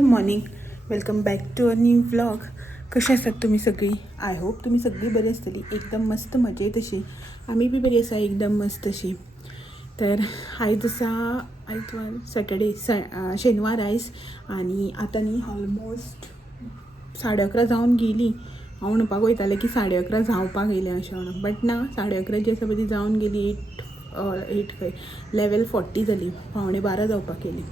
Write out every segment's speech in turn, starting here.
Good morning. Welcome back to a new vlog. कशा आसात तुम्ही सगळी? आय होप तुम्ही सगळी बरी आसतली. एकदम मस्त मजेत अशी. आम्ही बी बरी आसा एकदम मस्त अशी. तर आयज सॅटर्डे शेनवार आयज आणि आता न्ही ऑलमोस्ट 11:30 जावन गेली. हांव म्हणपाक वयतालें की 11:30 जावपाक येयलें अशें म्हणून, बट ना 11:30 जी आसा पळय ती जावन गेली. 11:40 जाली, 11:15 जावपाक येयली.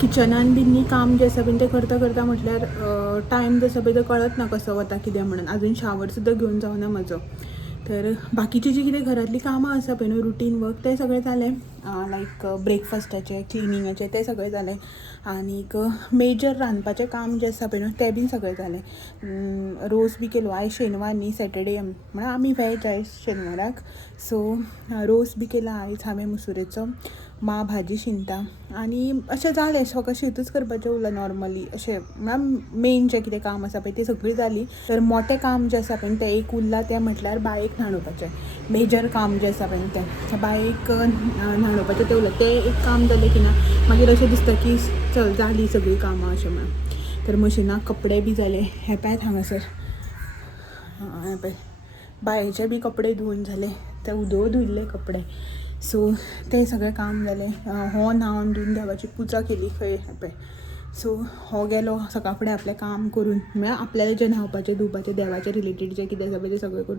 किचनान बी न्ही काम जें आसा पळय तें करता करता म्हटल्यार टायम जो आसा पळय तो कळत ना कसो वता कितें म्हणून. अजून शावर सुद्दां घेवन जावना म्हजो. तर बाकीची जी कितें घरातली कामां आसा पळय न्हू, रुटीन वर्क, तें सगळें जालें. लायक ब्रेकफास्टाचें, क्लिनिंगाचें तें सगळें जालें. आनीक मेजर रांदपाचें काम जें आसा पळय न्हू तें बी सगळें जालें. रोस बी केलो. आयज शेनवार न्ही, सॅटर्डे म्हळ्यार आमी वॅज आयज शेनवाराक. सो रोस बी केला आयज हांवें मुसुरेचो. मां भाजी शिनता आनी अशें जालें. फकत शीतूच करपाचें उरलां नॉर्मली अशें. म्हळ्यार मेन जें कितें काम आसा पळय ती सगळीं जाली. तर मोटें काम जें आसा पळय तें एक उरलां, तें म्हटल्यार बायेक न्हाणोवपाचें. मेजर काम जें आसा पळय तें बायेक न्हाणोवपाचें तें उरलां. तें एक काम जालें की ना मागीर अशें दिसता की चल जालीं सगळीं कामां अशें म्हणून. तर मशिनाक कपडे बी जाले. हे पळयात हांगासर, हें पळय बायेचे बी कपडे धुवन जाले. ते धुयल्ले कपडे. सो तें सगळें काम जालें. हो न्हावन धुवन देवाची पुजा केली खंय, हें पळय. सो हो गेलो सकाळ फुडें आपलें काम करून, म्हळ्यार आपल्यालें जें न्हांवपाचें धुवपाचें देवाचें रिलेटेड जें कितें आसा पळय तें सगळें करून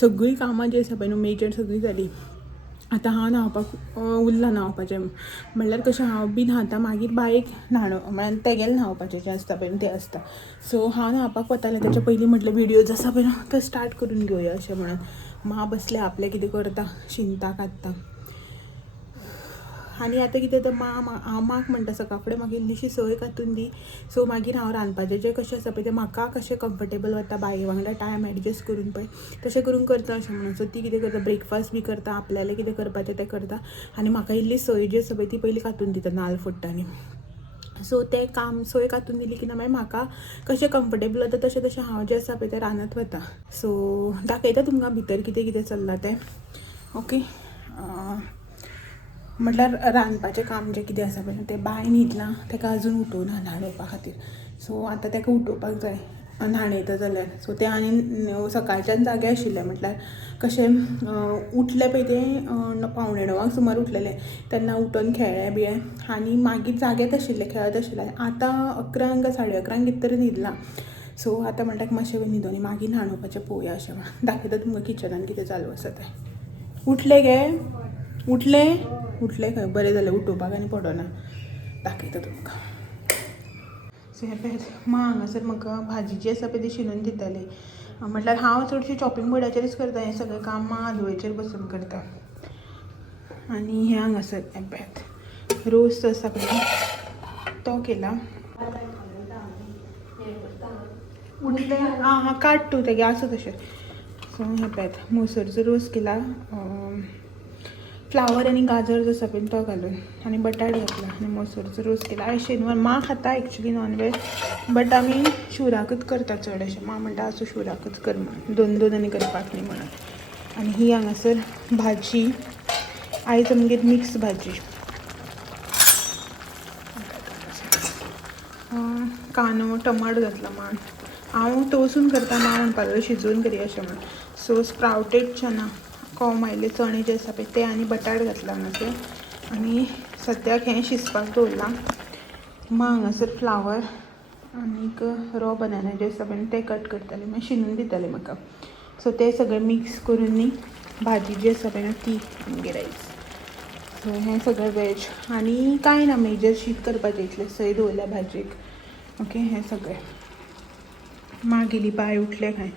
सगळीं कामां जीं आसा पळय न्हू मेजर सगळीं जालीं. आतां हांव न्हांवपाक उरलां न्हांवपाचें. म्हणल्यार कशें हांव बी न्हाता मागीर बायेक म्हळ्यार तेगेलें न्हांवपाचें जें आसता पळय तें आसता. सो हांव न्हांवपाक वतालें तेच्या पयलीं म्हटलें विडियोज आसा पळय न्हू तो स्टार्ट करून घेवया अशें म्हणून. मां बसलें आपलें कितें करता, शिंता कांत्ता. आनी आतां कितें तर हांव माक म्हणटा सकाळ फुडें म्हाका इल्लीशी सोय कांतून दी. सो मागीर हांव रांदपाचें जें कशें आसा पळय तें म्हाका कशें कम्फर्टेबल वता बाये वांगडा टायम एडजस्ट करून पळय तशें करून करता अशें म्हणून. सो ती कितें करता, ब्रेकफास्ट बी करता, आपल्यालें कितें करपाचें तें करता आनी म्हाका इल्ली सोय जी आसा पळय ती पयलीं कांतून दिता नाल्ल फोडटानी. सो तें काम सोय कांतून दिली की ना मागीर म्हाका कशें कम्फर्टेबल वता तशें तशें हांव जें आसा पळय तें रांदत वता. सो दाखयता तुमकां भितर कितें कितें चल्लां तें. ओके. म्हटल्यार रांदपाचें काम जें कितें आसा पळय तें बाय न्हिदलां, ताका अजून उठोवना न्हाणोवपा खातीर. सो आतां ताका उठोवपाक जाय न्हाणयता जाल्यार. सो तें आनी सकाळच्यान जागे आशिल्लें. म्हटल्यार कशें उठलें पळय तें 9:45 सुमार उठलेलें. तेन्ना उठोन खेळ्ळें बिळ्ळें आनी मागीर जागेच आशिल्लें, खेळत आशिल्लें. आतां 11 काय 11:30 कितें तरी न्हिदलां. सो आतां म्हणटा मातशें न्हिदोनी मागीर न्हाणोवपाचें पळोवया अशें म्हणून. दाखयता तुमकां किचनान कितें चालू आसा तें. उठलें गे, उठलें खंय, बरें जालें उठोवपाक आनी पडना. दाखयता तुमकां. सो हें पळयात मां हांगासर म्हाका भाजी जी आसा पळय ती शिनून दिताली. म्हटल्यार हांव चडशी चॉपिंग बोर्डाचेरच करता हें सगळें काम. मां आदोळेचेर बसून करता. आनी हें हांगासर हें पळयात रोस जो आसा पळय तो केला. उठलें हां काड तूं तेगे आसा तशें. सो हें पळयात मोसरचो रोस केला. फ्लावर आनी गाजर जो आसा पळय तो घालून आनी बटाट घातला आनी मोसरचो रोस केला. आयज शेनवार. मां खाता एक्चुली नॉनवेज, बट आमी शिवराकूच करता चड अशें. मां म्हणटा आसूं शिवराकूच कर म्हणून, 2 आनी करपाक न्ही म्हणून. आनी ही हांगासर भाजी आयज आमगेर मिक्स भाजी. कांदो टमाट घातला मां. हांव तळसून करता, मां म्हणपाक लागली शिजोवन करया अशें म्हणून. सो स्प्राउटेड चना, कोंब आयिल्ले चणे जे आसा पळय ते आनी बटाट घातला हांगासर. आनी सद्याक हें शिजपाक दवरलां. मां हांगासर फ्लावर आनीक रॉ बनाना जे आसा पळय ते कट करतालें, मागीर शिनून दितालें म्हाका. सो तें सगळें मिक्स करून न्ही भाजी जी आसा पळय ती आमगेर आयज. सो हें सगळें वॅज आनी कांय ना मेजर शीत करपाचें, इतलें सय दवरल्या भाजयेक. ओके. हें सगळें. मां गेली, बाय उठलें खंय.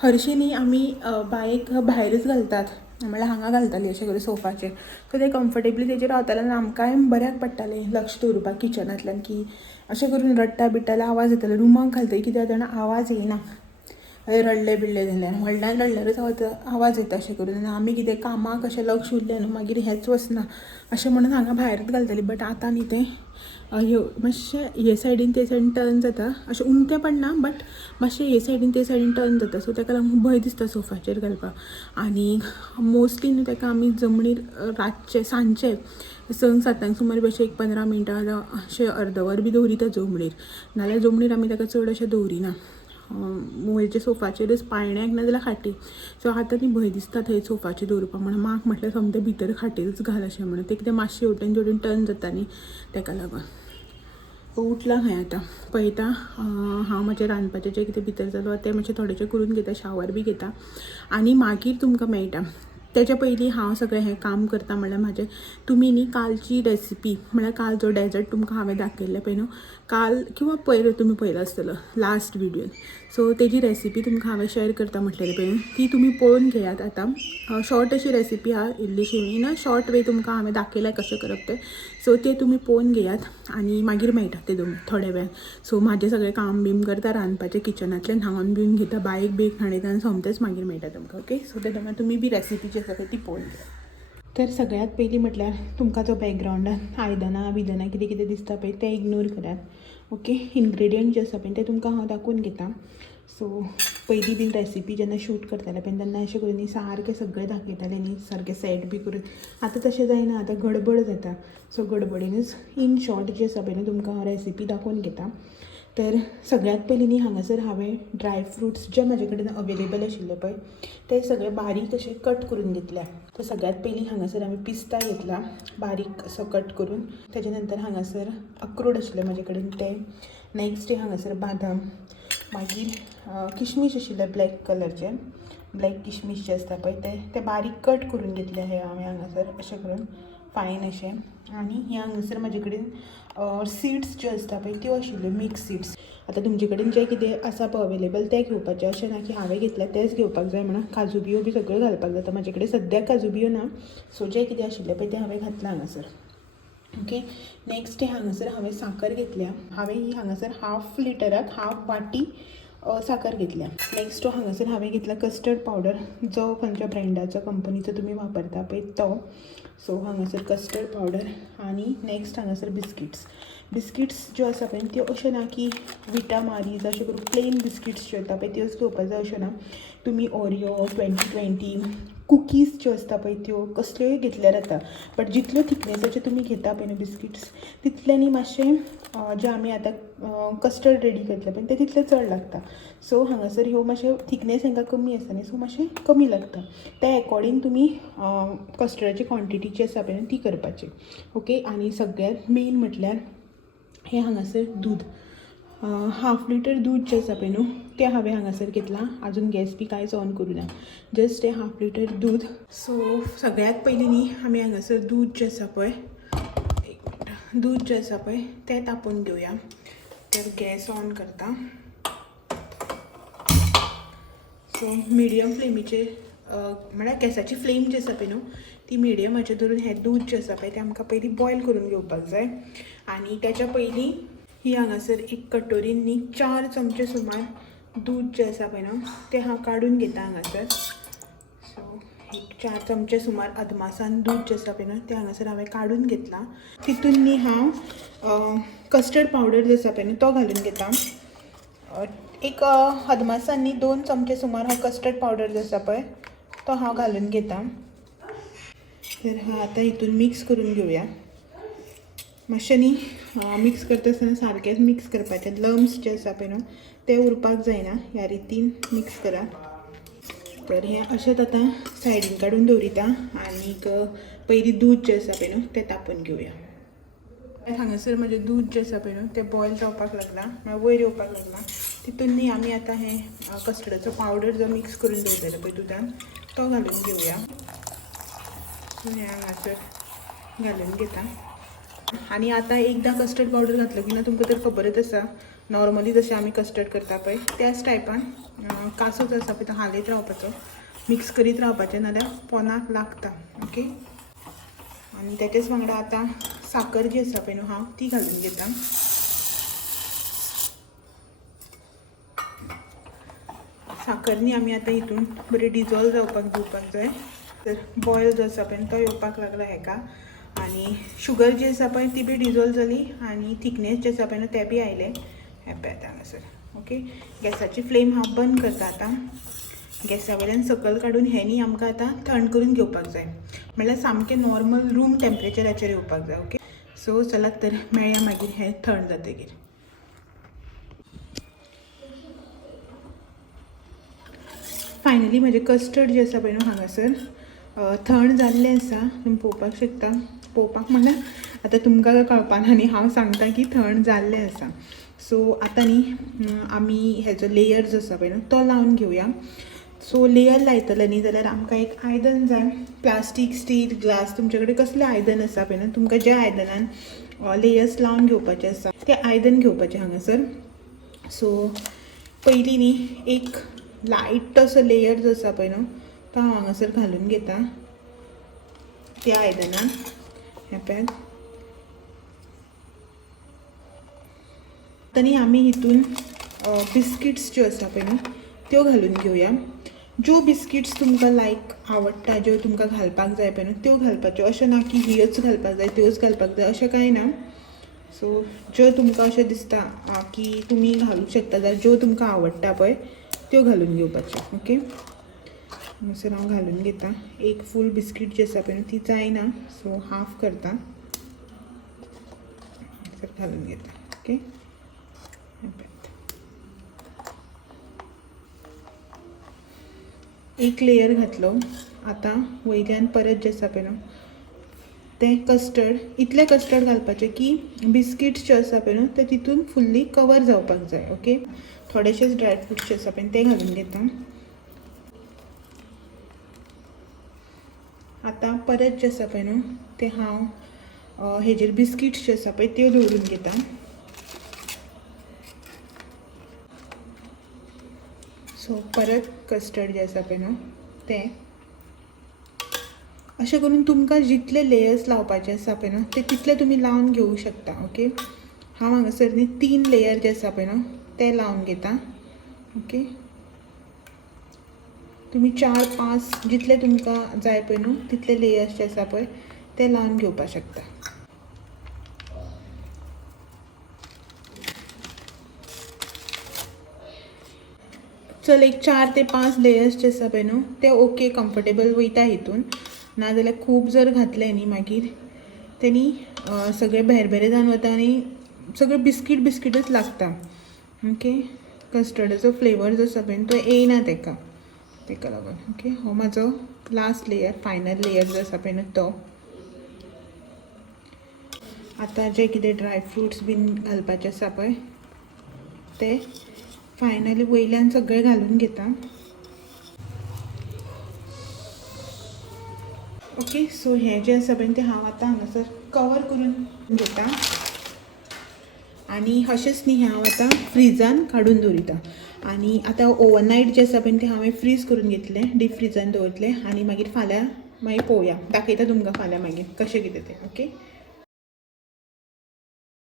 हरशीं न्ही आमी बायेक भायरच घालतात, म्हळ्यार हांगा घालतालीं अशें करून सोफाचेर. सो तें कम्फर्टेबली तेजेर रावतालें आनी आमकांय बऱ्याक पडटालें लक्ष दवरपाक किचनांतल्यान की अशें करून रडटा बिडटा जाल्यार आवाज येतालो. रुमाक घालतकीर कितें जाता जाणा आवाज येयना. रडले बिडले जाल्यार व्हडल्यान रडल्यारच आवाज येता अशें करून. आनी आमी कितें कामाक अशें लक्ष उरलें न्हू, मागीर हेंच वचना अशें म्हणून हांगा भायरच घालताली. बट आतां न्ही तें मातशें हे सायडीन ते सायडीन टर्न जाता, अशें उंटें पडना बट मातशें हे सायडीन ते सायडीन टर्न जाता. सो ताका लागून भंय दिसता सोफाचेर घालपाक. आनी मोस्टली न्हू ताका आमी जमनीर रातचे सांजचे 6-7 सुमार अशें एक 15 मिनटां अशें अर्दवर बी दवरिता जमनीर. नाल्यार जमनीर आमी ताका चड अशें दवरिना. मोबायलच्या सोफाचेरच पाळण्याक ना जाल्यार खाटी. सो आतां ती भंय दिसता थंय सोफाचेर दवरपाक म्हणून. म्हाक म्हटल्यार समतें भितर खाटीरच घाल अशें म्हणून. ते कितें मातशें हेवटेन तेवटेन टर्न जाता न्ही ताका लागून. उठलां खंय आतां पळयता हांव म्हजें रांदपाचें जें कितें भितर जालो तें मातशें थोडेंशें करून घेता, शावर बी घेता आनी मागीर तुमकां मेळटा. तेच्या पयलीं हांव सगळें हें काम करता म्हणल्यार म्हाजें तुमी न्ही कालची रेसिपी म्हणल्यार काल जो डेजर्ट तुमकां हांवें दाखयल्ले पळय न्हू, काल किंवा पयलो तुमी पळयलो आसतलो लास्ट विडियोन. सो तेजी रेसिपी तुमकां हांवें शेअर करता म्हटलेली पळय ती तुमी पळोवन घेयात. आतां शॉर्ट अशी रेसिपी आहा इल्लीशी ना, शॉर्ट वे तुमकां हांवें दाखयलां कशें करप तें. सो ते तुमी पळोवन घेयात आनी मागीर मेळटा ते दोन थोड्या वेळान. सो म्हाजें सगळें काम बीम करता रांदपाचें किचनांतल्यान न्हांवन बिवन घेता, बायक बीक हाडयता आनी सोमतेच मागीर मेळटा तुमकां. ओके, सो ते तुमी बी रेसिपी जी आसा ती पळोवन घेयात. तर सगळ्यात पयलीं म्हटल्यार तुमकां जो बॅकग्रावंडान आयदनां बिदनां कितें कितें दिसता पळय तें इग्नोर करात. ओके, इन्ग्रेडियंट जे आसा पळय ते तुमकां हांव दाखोवन घेता. सो पयलीं बीन रेसिपी जेन्ना शूट करताले पळय तेन्ना अशें करून न्ही सारकें सगळें दाखयतालें न्ही, सारकें सेट बी करून. आतां तशें जायना, आतां गडबड जाता. सो गडबडीनूच इन शॉर्ट जी आसा पळय न्ही तुमकां हांव रेसिपी दाखोवन घेता. तर सगळ्यात पयलीं न्ही हांगासर हांवें ड्रायफ्रुट्स जे म्हाजे कडेन अवेलेबल आशिल्ले पळय ते सगळे बारीक अशे कट करून घेतल्या. तर सगळ्यात पयलीं हांगासर हांवें पिस्ता घेतला बारीक असो कट करून. तेजे नंतर हांगासर अक्रोड आशिल्ले म्हाजे कडेन ते. नेक्स्ट हांगासर बादाम, मागीर किशमीश आशिल्ले ब्लॅक कलरचे, ब्लॅक किशमीश जे आसता पळय ते बारीक कट करून घेतले हे हांवें हांगासर अशें करून फायन अशें. आनी हे हांगासर म्हाजे कडेन सीड्स ज्यो आसता पळय त्यो आशिल्ल्यो मिक्स सीड्स. आतां तुमचे कडेन जें कितें आसा पळय अवेलेबल तें घेवपाचें अशें ना की हांवें घेतल्या तेच घेवपाक जाय म्हणून. काजू बियो बी सगळ्यो घालपाक जाता. म्हाजे कडेन सद्याक काजू बियो ना, सो जें कितें आशिल्लें पळय तें हांवें घातलां हांगासर. ओके, नेक्स्ट हांगासर हांवें साखर घेतल्या. हांवें ही हांगासर 1/2 लिटराक 1/2 वाटी साखर घेतल्या. नेक्स्ट हांगासर हांवें घेतला कस्टर्ड पावडर, जो खंयच्या ब्रँडाचो कंपनीचो तुमी वापरता पळय तो. सो हांगासर कस्टर्ड पावडर आनी नेक्स्ट हांगासर बिस्किट्स ज्यो आसा पळय त्यो अश्यो ना की विटा मारीज अशें करून प्लेन बिस्किट्स ज्यो येता पळय त्योच घेवपाक जाय अश्यो ना. तुमी ओरियो 2020 कुकीज ज्यो आसता पळय त्यो कसल्योय घेतल्यार जाता. बट जितल्यो थिकनेसाचे तुमी घेता पळय न्हू बिस्किट्स तितल्यांनी मातशें जे आमी आतां कस्टर्ड रेडी करतले पळय ते तितले चड लागता. सो हांगासर ह्यो मातशे थिकनेस हांकां कमी आसा न्ही, सो मातशें कमी लागता. त्या अकॉर्डींग तुमी कस्टर्डाची क्वॉन्टिटी जी आसा पळय ती करपाची. ओके, आनी सगळ्यात मेन म्हटल्यार हें हांगासर दूद 1/2 लिटर दूद जें आसा पळय न्हू तें हांवें हांगासर घेतलां. आजून गॅस बी कांयच ऑन करूना, जस्ट हें 1/2 लिटर दूद. सो सगळ्यात पयलीं न्ही आमी हांगासर दूद जें आसा पळय तें तापोवन घेवया. तर गॅस ऑन करता. सो मिडियम फ्लेमीचेर म्हळ्यार गॅसाची फ्लेम जी आसा पळय न्हू ती मिडियमाचेर धरून हें दूद जें आसा पळय तें आमकां पयलीं बॉयल करून घेवपाक जाय. आनी तेच्या पयलीं ही हांगासर एक कटोरीन न्ही 4 चमचे सुमार दूद जें आसा पळय न्हू तें हांव काडून घेता हांगासर. सो एक 4 चमचे सुमार अदमासान दूद जें आसा पळय न्हू तें हांगासर हांवें काडून घेतलां. तितून न्ही हांव कस्टर्ड पावडर जो आसा पळय न्हू तो घालून घेता. एक अदमासान न्ही 2 चमचे सुमार हांव कस्टर्ड पावडर जो आसा पळय तो हांव घालून घेता. तर हांव आतां हितून मिक्स करून घेवया. मातशें न्ही मिक्स करता आसतना सारकेंच मिक्स करपाचें. लम्स जे आसा पळय न्हू ते उरपाक जायना, ह्या रितीन मिक्स करा. तर हें अशेंच आतां सायडीन काडून दवरिता आनीक पयलीं दूद जें आसा पळय न्हू तें तापोवन घेवया. हांगासर म्हजें दूद जें आसा पळय न्हू तें बॉयल जावपाक लागलां, म्हळ्यार वयर येवपाक लागलां. तितून न्ही आमी आतां हें कस्टर्डाचो पावडर जो मिक्स करून दवरलेलो पळय दुदान तो घालून घेवया. हें हांगासर घालून घेता. आनी आतां एकदां कस्टर्ड पावडर घातलो की ना तुमकां तर खबरच आसा नॉर्मली जशें आमी कस्टर्ड करता पळय त्याच टायपान कासो जो आसा पळय तो हालयत रावपाचो, मिक्स करीत रावपाचें, नाल्यार पोंदाक लागता. ओके, आनी तेच्याच वांगडा आतां साखर जी आसा पळय न्हू हांव ती घालून घेता. साखरनी आमी आतां हितून बरी डिजॉल्व जावपाक दिवपाक जाय. तर बॉयल जो आसा पळय तो येवपाक लागला हेका आनी शुगर जी आसा पळय ती बी डिजॉल्व जाली आनी थिकनेस जे आसा पळय ते बी आयले. हे पळयात हांगासर. ओके, गॅसाची फ्लेम हांव बंद करता आतां. गॅसा वयल्यान सकयल काडून हेनी आमकां आतां थंड करून घेवपाक जाय, म्हणल्यार सामकें नॉर्मल रूम टेम्परेचराचेर येवपाक जाय. ओके, सो चलात तर मेळया मागीर हें थंड जातकीर. फायनली म्हजें कस्टर्ड जें आसा पळय न्हू हांगासर थंड जाल्लें आसा. तुमी पळोवपाक शकता. पळोवपाक म्हणल्यार आतां तुमकां कळपाना न्ही, हांव सांगता की थंड जाल्लें आसा. सो आतां न्ही आमी हेजो लेयर जो आसा पळय न्हू तो लावन घेवया. सो लेयर लायतले न्ही जाल्यार आमकां एक आयदन जाय. प्लास्टीक, स्टील, ग्लास तुमचे कडेन कसलें आयदन आसा पळय न्हू, तुमकां ज्या आयदनान लेयर्स लावन घेवपाचे आसा तें आयदन घेवपाचें हांगासर. सो पयलीं न्ही एक लायट असो लेयर जो आसा पळय न्हू तो हांव हांगासर घालून घेता त्या आयदनान. हें पळयात. आतां न्ही आमी हितून बिस्किट्स ज्यो आसा पळय न्हू त्यो घालून घेवया. ज्यो बिस्किट्स तुमकां लायक आवडटा, ज्यो तुमकां घालपाक जाय पळय न्हू त्यो घालपाच्यो. अशें ना की ह्योच घालपाक जाय त्योच घालपाक जाय अशें कांय ना. सो ज्यो तुमकां अशें दिसता की तुमी घालूंक शकता जाल्यार ज्यो तुमकां आवडटा पळय त्यो घालून घेवपाच्यो. ओके, हांगासर हांव घालून घेता. एक फूल बिस्कीट जी आसा पळय न्हू ती जायना, सो हाफ करता. घालून घेता. ओके, एक लेयर घातलो. आतां वयल्यान परत जे आसा पळय न्हू तें कस्टर्ड, इतलें कस्टर्ड घालपाचें की बिस्किट्स जे आसा पळय न्हू ते तितून फुल्ली कवर जावपाक जाय. ओके, थोडेशेच ड्रायफ्रूट्स जे आसा पळय ते घालून घेता. आतां परत जे आसा पळय न्हू ते हांव हेजेर बिस्किट्स जे आसा पळय त्यो दवरून घेता. सो परत कस्टर्ड जे आसा पळय न्हू तें अशें करून तुमकां जितले लेयर्स लावपाचे आसा पळय न्हू ते तितले तुमी लावन घेवूं शकता. ओके, हांव हांगासर न्ही 3 लेयर जे आसा पळय न्हू ते लावन घेता. ओके, तुमी 4-5 जितले तुमकां जाय पळय न्हू तितले लेयर्स जे आसा पळय ते लावन घेवपाक शकता. चल एक 4 ते 5 लेयर्स जे आसा पळय न्हू ते ओके कम्फर्टेबल वयता हितून. नाजाल्यार खूब जर घातले न्ही मागीर तेनी सगळे भेरभेरे जावन वता आनी सगळें बिस्कीटच लागता. ओके, कस्टर्डाचो फ्लेवर जो आसा पळय तो येयना तेका लागून. ओके, हो म्हाजो लास्ट लेयर, फायनल लेयर जो आसा पळय न्हू तो. आतां जे कितें ड्रायफ्रूट्स बीन घालपाचे आसा पळय ते फायनली वयल्यान सगळे घालून घेता. ओके, सो हें जें आसा पळय तें हांव आतां हांगासर कवर करून घेता आनी अशेंच न्ही हांव आतां फ्रिजान काडून दवरिता. आनी आतां ओवरनायट जें आसा पळय तें हांवें फ्रीज करून घेतलें, डीप फ्रिजान दवरतलें आनी मागीर फाल्यां मागीर पळोवया, दाखयता तुमकां फाल्यां मागीर कशें कितें तें. ओके,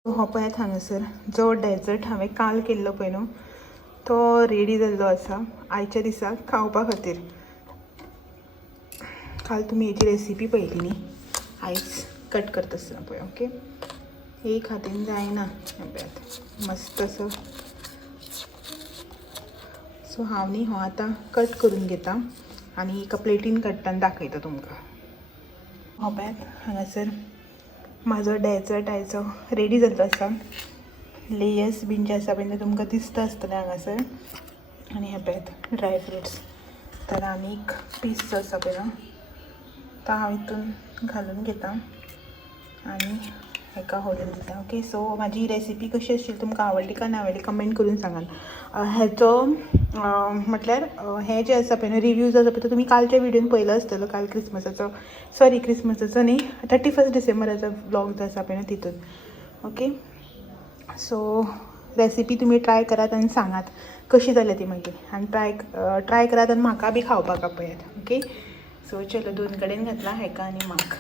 हो पळयात हांगासर जो डेजर्ट हांवें काल केल्लो पळय न्हू तो रेडी जाल्लो आसा आयच्या दिसाक खावपा खातीर. काल तुमी हेची रेसिपी पळयली न्ही, आयज कट करता आसतना पळय. ओके, एक हातीन जायना पळयात मस्त असो. सो हांव न्ही हो आतां कट करून घेता आनी एका प्लेटीन काडटा आनी दाखयता तुमकां. हो पळयात हांगासर म्हाजो डेजर्ट आयचो रेडी जाल्लो आसा. लेयर्स बीन जे आसा पळय ते तुमकां दिसता आसतले हांगासर. आनी हे पळयात ड्रायफ्रूट्स. तर आनी एक पीस जो आसा पळय न्हू तो हांव हितून घालून घेता आनी हेका होलून दिता. ओके, सो म्हाजी रेसिपी कशी आशिल्ली तुमकां आवडली काय ना आवडली कमेंट करून सांगात. हेचो म्हटल्यार हें जें आसा पळय न्हू रिव्यू जो आसा पळय तो तुमी कालच्या विडियोन पळयलो आसतलो. काल क्रिसमसाचो न्ही 31 डिसेंबराचो व्लॉग जो आसा पळय न्हू तितून. ओके, सो रेसिपी तुमी ट्राय करात आनी सांगात कशी जाल्या ती मागीर. आनी ट्राय करात आनी म्हाका बी खावपाक आपयात. ओके, सो चलो 2 कडेन घातला हेका आनी म्हाका.